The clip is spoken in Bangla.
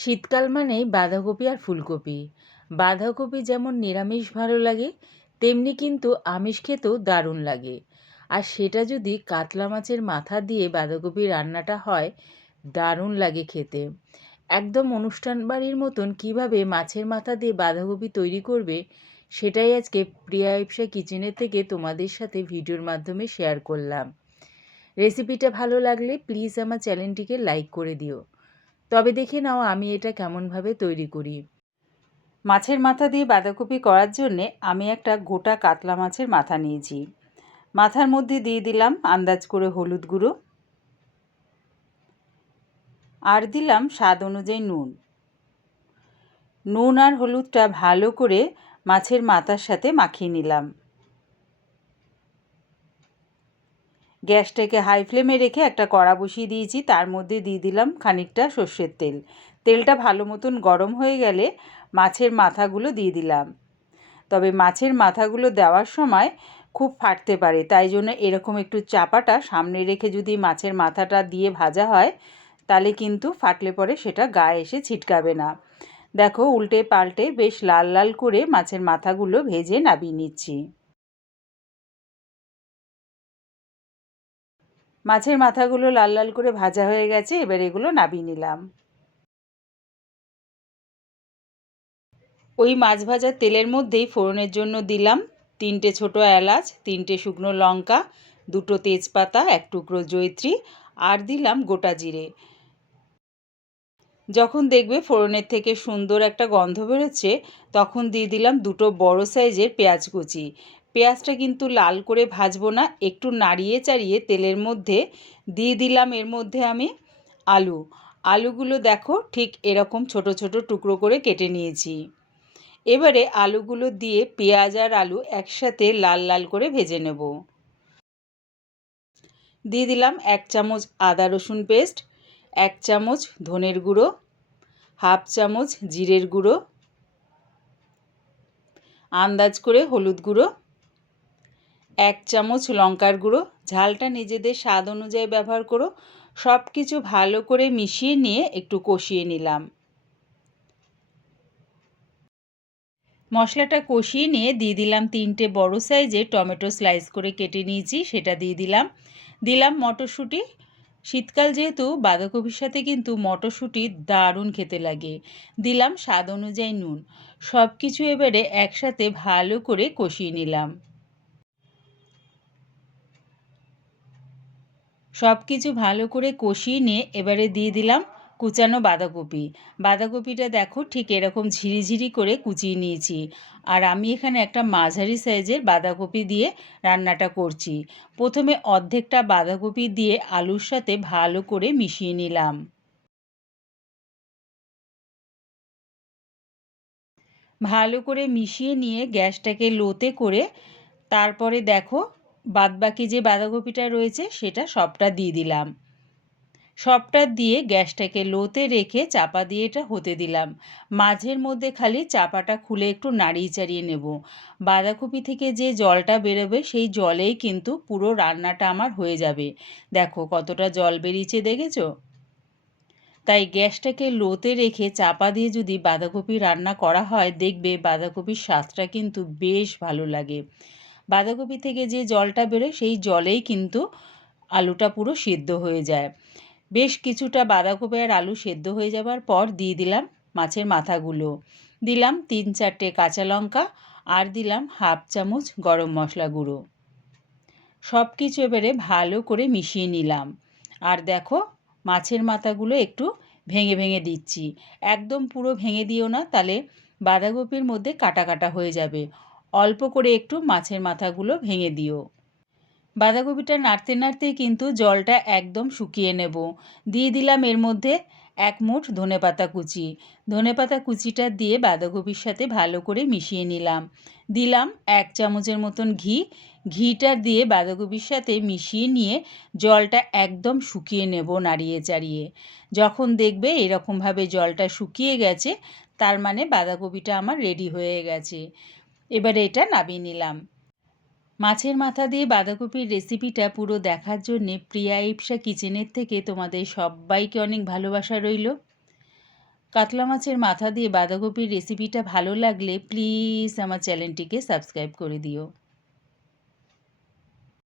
শীতকাল মানেই বাঁধাকপি আর ফুলকপি। বাঁধাকপি যেমন নিরামিষ ভালো লাগে, তেমনি কিন্তু আমিষ খেতেও দারুণ লাগে। আর সেটা যদি কাতলা মাছের মাথা দিয়ে বাঁধাকপি রান্নাটা হয়, দারুণ লাগে খেতে। একদম অনুষ্ঠান বাড়ির মতন কিভাবে মাছের মাথা দিয়ে বাঁধাকপি তৈরি করবে, সেটাই আজকে প্রিয়া ইপসা কিচেনের থেকে তোমাদের সাথে ভিডিওর মাধ্যমে শেয়ার করলাম। রেসিপিটা ভালো লাগলে প্লিজ আমার চ্যানেলটিকে লাইক করে দিও। তবে দেখে নাও আমি এটা কেমনভাবে তৈরি করি। মাছের মাথা দিয়ে বাঁধাকপি করার জন্যে আমি একটা গোটা কাতলা মাছের মাথা নিয়েছি। মাথার মধ্যে দিয়ে দিলাম আন্দাজ করে হলুদ গুঁড়ো, আর দিলাম স্বাদ অনুযায়ী নুন। নুন আর হলুদটা ভালো করে মাছের মাথার সাথে মাখিয়ে নিলাম। গ্যাসটাকে হাই ফ্লেমে রেখে একটা কড়া বসিয়ে দিয়েছি, তার মধ্যে দিয়ে দিলাম খানিকটা সর্ষের তেল। তেলটা ভালো মতন গরম হয়ে গেলে মাছের মাথাগুলো দিয়ে দিলাম। তবে মাছের মাথাগুলো দেওয়ার সময় খুব ফাটতে পারে, তাই জন্য এরকম একটু চাপাটা সামনে রেখে যদি মাছের মাথাটা দিয়ে ভাজা হয়, তাহলে কিন্তু ফাটলে পরে সেটা গায়ে এসে ছিটকাবে না। দেখো, উল্টে পাল্টে বেশ লাল লাল করে মাছের মাথাগুলো ভেজে নামিয়ে নিচ্ছি। মাছের মাথাগুলো লাল লাল করে ভাজা হয়ে গেছে, এবার এগুলো নামিয়ে নিলাম। ওই মাছ ভাজার তেলের মধ্যেই ফোড়নের জন্য দিলাম 3টে ছোটো এলাচ, 3টে শুকনো লঙ্কা, 2টো তেজপাতা, 1 টুকরো জয়িত্রী, আর দিলাম গোটা জিরে। যখন দেখবে ফোড়নের থেকে সুন্দর একটা গন্ধ বেরোচ্ছে, তখন দিয়ে দিলাম 2টো বড় সাইজের পেঁয়াজ কুচি। পেঁয়াজটা কিন্তু লাল করে ভাজবো না, একটু নাড়িয়ে চাড়িয়ে তেলের মধ্যে দিয়ে দিলাম এর মধ্যে আমি আলু। আলুগুলো দেখো ঠিক এরকম ছোট ছোট টুকরো করে কেটে নিয়েছি। এবারে আলুগুলো দিয়ে পেঁয়াজ আর আলু একসাথে লাল লাল করে ভেজে নেব। দিয়ে দিলাম 1 চামচ আদা রসুন পেস্ট, 1 চামচ ধনের গুঁড়ো, হাফ চামচ জিরের গুঁড়ো, আন্দাজ করে হলুদ গুঁড়ো, 1 চামচ লঙ্কার গুঁড়ো। ঝালটা নিজেদের স্বাদ অনুযায়ী ব্যবহার করো। সব কিছু ভালো করে মিশিয়ে নিয়ে একটু কষিয়ে নিলাম। মশলাটা কষিয়ে নিয়ে দিয়ে দিলাম 3টে বড় সাইজের টমেটো স্লাইস করে কেটে নিয়েছি, সেটা দিয়ে দিলাম মটরশুঁটি। শীতকাল যেহেতু, বাঁধাকপির সাথে কিন্তু মটরশুঁটি দারুণ খেতে লাগে। দিলাম স্বাদ অনুযায়ী নুন। সব কিছু এবারে একসাথে ভালো করে কষিয়ে নিলাম। সব কিছু ভালো করে কষিয়ে নিয়ে এবারে দিয়ে দিলাম কুচানো বাঁধাকপি। বাঁধাকপিটা দেখো ঠিক এরকম ঝিরিঝিরি করে কুচিয়ে নিয়েছি। আর আমি এখানে একটা মাঝারি সাইজের বাঁধাকপি দিয়ে রান্নাটা করছি। প্রথমে অর্ধেকটা বাঁধাকপি দিয়ে আলুর সাথে ভালো করে মিশিয়ে নিলাম। ভালো করে মিশিয়ে নিয়ে গ্যাসটাকে লোতে করে তারপরে দেখো বাদবাকি যে বাঁধাকপিটা রয়েছে সেটা সবটা দিয়ে দিলাম। সবটা দিয়ে গ্যাসটাকে লোতে রেখে চাপা দিয়ে এটা হতে দিলাম। মাঝের মধ্যে খালি চাপাটা খুলে একটু নাড়িয়ে চাড়িয়ে নেব। বাঁধাকপি থেকে যে জলটা বেরোবে সেই জলেই কিন্তু পুরো রান্নাটা আমার হয়ে যাবে। দেখো কতটা জল বেরিয়েছে, দেখেছো? তাই গ্যাসটাকে লোতে রেখে চাপা দিয়ে যদি বাঁধাকপি রান্না করা হয়, দেখবে বাঁধাকপির স্বাদটা কিন্তু বেশ ভালো লাগে। বাঁধাকপি থেকে যে জলটা বেরোয় সেই জলেই কিন্তু আলুটা পুরো সিদ্ধ হয়ে যায়। বেশ কিছুটা বাঁধাকপি আর আলু সেদ্ধ হয়ে যাবার পর দিয়ে দিলাম মাছের মাথাগুলো। দিলাম 3-4টে কাঁচা লঙ্কা, আর দিলাম হাফ চামচ গরম মশলা গুঁড়ো। সব কিছু এবারে ভালো করে মিশিয়ে নিলাম। আর দেখো, মাছের মাথাগুলো একটু ভেঙে ভেঙে দিচ্ছি। একদম পুরো ভেঙে দিও না, তাহলে বাঁধাকপির মধ্যে কাটা কাটা হয়ে যাবে। অল্প করে একটু মাছের মাথাগুলো ভেঙে দিও। বাঁধাকপিটা নাড়তে নাড়তেই কিন্তু জলটা একদম শুকিয়ে নেব। দিয়ে দিলাম এর মধ্যে 1 মুঠ ধনেপাতা কুচি। ধনেপাতা কুচিটা দিয়ে বাঁধাকপির সাথে ভালো করে মিশিয়ে নিলাম। দিলাম 1 চামচের মতন ঘি। ঘিটা দিয়ে বাঁধাকপির সাথে মিশিয়ে নিয়ে জলটা একদম শুকিয়ে নেব নাড়িয়ে চাড়িয়ে। যখন দেখবে এরকমভাবে জলটা শুকিয়ে গেছে, তার মানে বাঁধাকপিটা আমার রেডি হয়ে গেছে। এবারে এটা নামিয়ে নিলাম। মাছের মাথা দিয়ে বাঁধাকপির রেসিপিটা পুরো দেখার জন্যে প্রিয়া ইপসা কিচেনের থেকে তোমাদের সবাইকে অনেক ভালোবাসা রইল। কাতলা মাছের মাথা দিয়ে বাঁধাকপির রেসিপিটা ভালো লাগলে প্লিজ আমার চ্যানেলটিকে সাবস্ক্রাইব করে দিও।